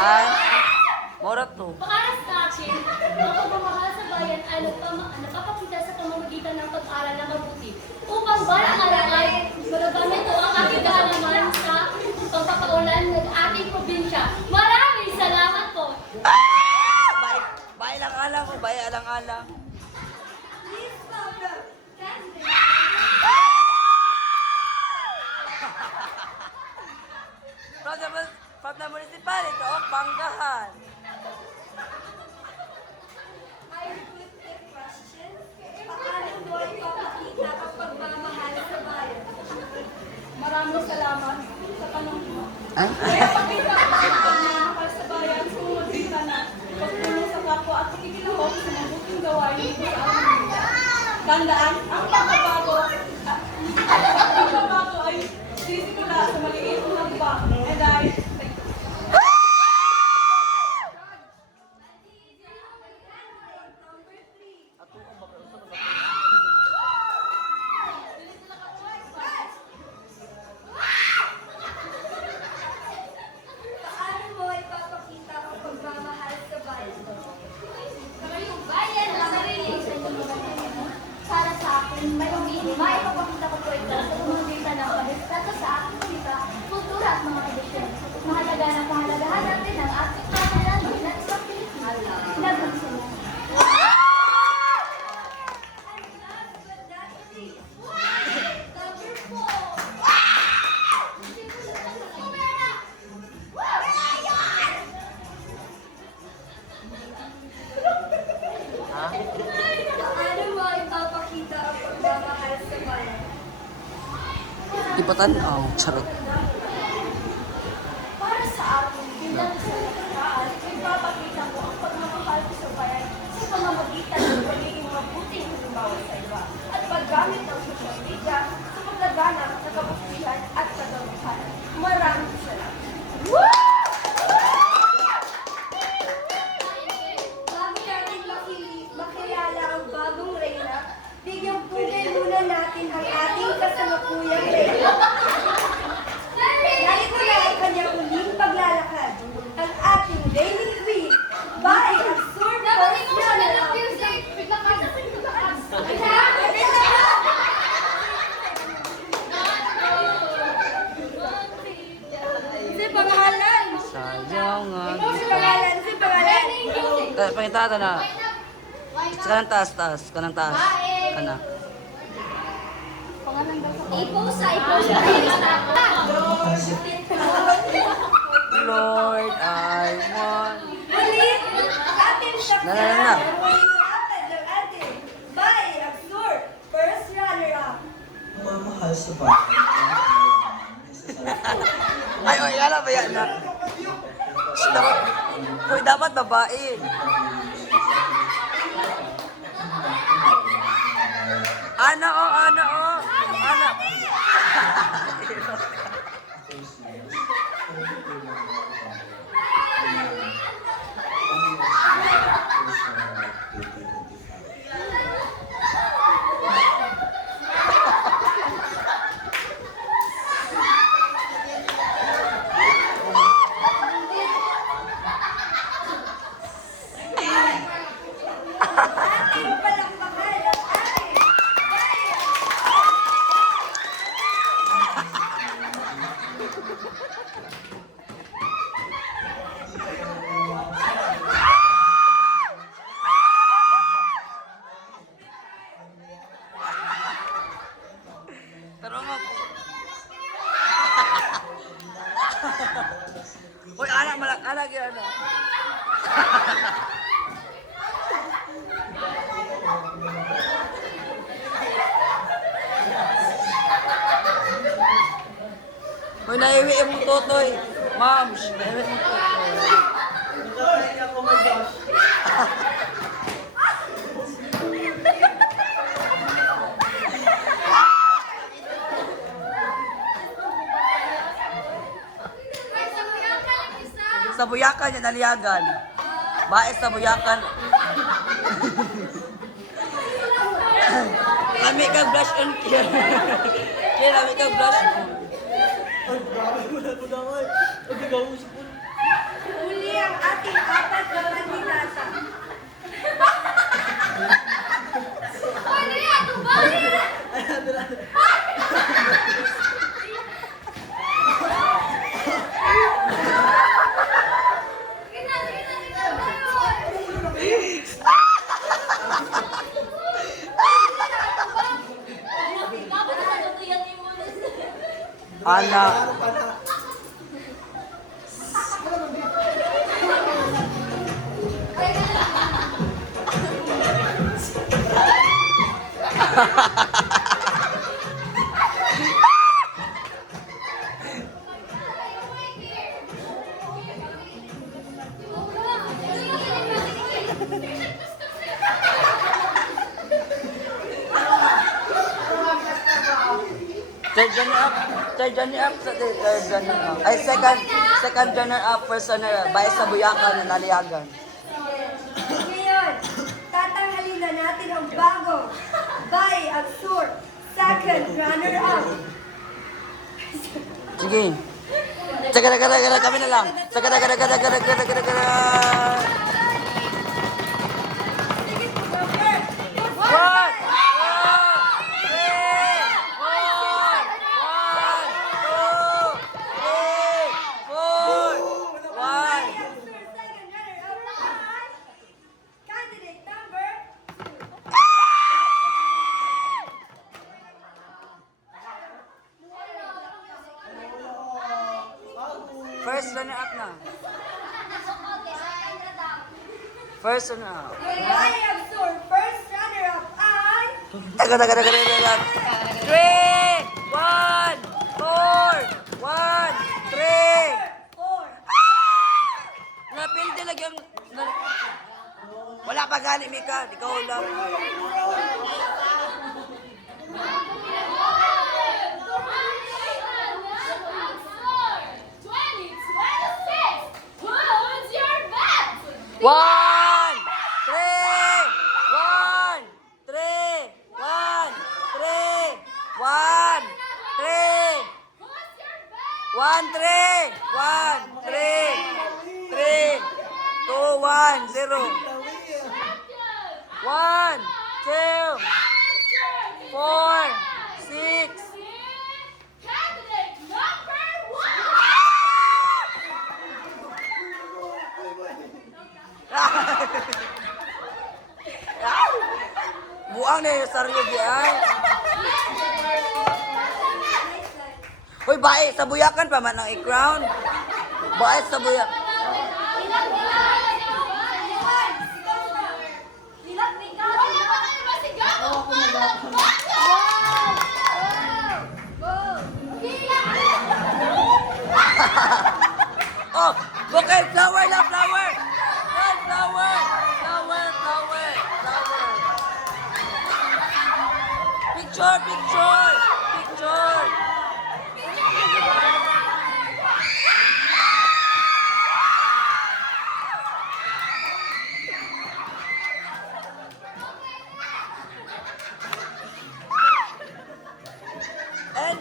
Ay, mura to. Pangalas natin, ang pagmamahal sa bayan ay napapakita sa pamamagitan ng pag-aral na mabuti. Upang balang-alang ay magagamit ko ang aking kaalaman sa pagpapaulan ng ating probinsya. Maraming salamat po! Bay alang-alang ko, bay alang-alang. From the municipality of Bangahan. I repeat the question. Paano mo ipapakita ang pagmamahal sa bayan? Maraming salamat sa tanong mo. Ay? Ipapakita ang pagmamahal sa bayan sa umagbita na pagtulong sa kapwa at pakikilahok sa mabuting gawain dito sa aming lugar. Tandaan, ang pagbabago ay sisimula sa maliit na hakbang. And I Paano mo ipapakita ang pagmamahal sa bayan? Yung bayan na sarili sa inyong para sa akin, maipapakita ko po ito sa pamamagitan ng pag-respeto sa ating kulita, kultura at mga tradisyon. Mahalaga na pahalagahan natin ang ating panalaman at isang Pilipino. Nagmagsunod. Paano mo ipapakita ang pagmamahal sa bayan? Di pa tanaw, charot. Para sa akin, bilang sa pagkakaan, ipapakita ko ang pagmamahal ko sa bayan sa pamamagitan ng pagiging mabuting halimbawa sa iba at paggamit ng social media sa paglaganap ng kabutihan at kagawahan. Maraming salamat. Bago natin makilala ang bagong reyna, bigyang pugay muna natin ang ating kasalukuyang reyna. Narito na ang kanyang uling paglalakad, ang ating reigning queen, by absurd Si pangalan! Sayang nga. Si pangalan! Si pangalan! Pakita ito na. Kanang taas, taas. Kanang taas. Kana. Iposa! Lord, I want. Ulit! Atin siya Na. ng atin. By absurd first runner-up. Mamahal sa bayan. Ay, alam ba yan na? Dapat, uy, dapat babae. Ana o, ana o. Ana. Ating palakpakan ang ating bayan. Pero mo po. Uy, anak, anak yan. Uy, naiwi mo totoy. Ma'am, naiwi mo totoy. Oh my gosh. Sa buyakan yan, naliyagan. Baes sa buyakan. Kami ka blush on care. Kaya kami ka blush on. Ay, grabe mo na ito naman. Ang gagawin sa puno. Muli ang ating apat na kandidata. Pwede yan, tuba! Sige na, sige na, sige na. Dapat na natutuyan niyo muna. Ana. Third runner up. Third runner up. Third runner up. Ay, second runner up. First runner up. Bae sa buyakan na naliagan. Ngayon, tatanghalin na natin ang bagong Bay Absur second runner-up. Sige. Sagada kami na lang. Sagada. One, Second runner-up ay candidate number First runner up na. First runner up. Bay Absur first runner-up ay Sagada. 3, 1, 4, 1, 3. 4. Napildi lagi ang... Wala pa gani, Mika. Ikaw lang. One, three, one, three, one, three, one, three, one, three, one, three, three, 2, 1, 0. 1, 2, 4, 6. Buang na yung sarili diyan. Hoy, bae, sa buyakan pa man ang i-crown. Bae sa buyak. Oh, bukay, flower na, flower. Yan, flower. Flower. Picture. And